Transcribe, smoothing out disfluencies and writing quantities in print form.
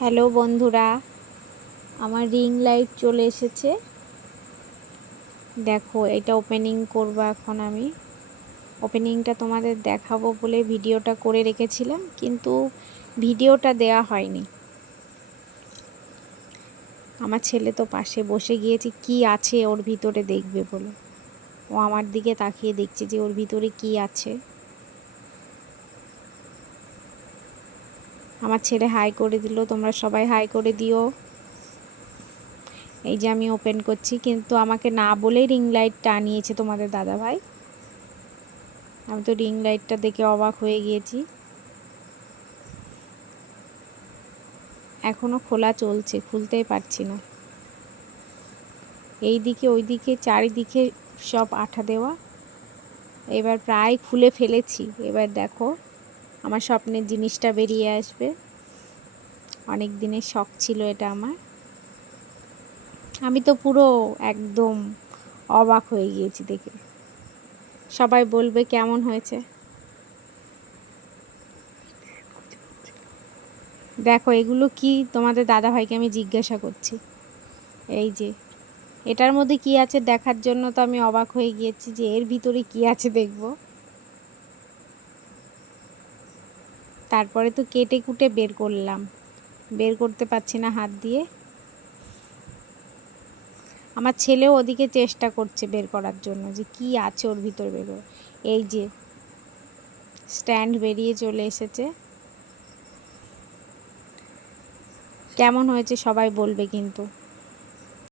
Hello বন্ধুরা, আমার ring light চলে এসেছে। দেখো, এটা ওপেনিং করব এখন। আমি ওপেনিংটা তোমাদের দেখাবো বলে ভিডিওটা করে রেখেছিলাম, কিন্তু ভিডিওটা দেয়া হয়নি। আমার ছেলে তো পাশে বসে গিয়েছে কি আছে ওর ভিতরে দেখবে বলে। ও আমার দিকে তাকিয়ে দেখছে যে ওর ভিতরে কি আছে। আমার ছেলে হাই করে দিল, তোমরা সবাই হাই করে দিও। এই যে আমি ওপেন করছি, কিন্তু আমাকে না বলেই রিং লাইটটা আনিয়েছে তোমাদের দাদা ভাই। আমি তো রিং লাইটটা দেখে অবাক হয়ে গিয়েছি। এখনো খোলা চলছে, খুলতেই পারছি না। এই দিকে ওই দিকে চারিদিকে সব আঠা দেওয়া। এবার প্রায় খুলে ফেলেছি। এবার দেখো আমার স্বপ্নের জিনিসটা বেরিয়ে আসবে। অনেক দিনের শখ ছিল এটা আমার। আমি তো পুরো একদম অবাক হয়ে গিয়েছি দেখে। সবাই বলবে কেমন হয়েছে। দেখো এগুলো কি, তোমাদের দাদা ভাইকে আমি জিজ্ঞাসা করছি। এই যে এটার মধ্যে কি আছে দেখার জন্য তো আমি অবাক হয়ে গিয়েছি যে এর ভিতরে কি আছে দেখব। তারপরে তো কেটে কুটে বের করলাম, বের করতে পারছি না হাত দিয়ে। আমার ছেলেও ওদিকে চেষ্টা করছে বের করার জন্য যে কি আছে ওর ভিতরে বের করে। এই যে স্ট্যান্ড বেরিয়ে চলে এসেছে। কেমন হয়েছে সবাই বলবে কিন্তু।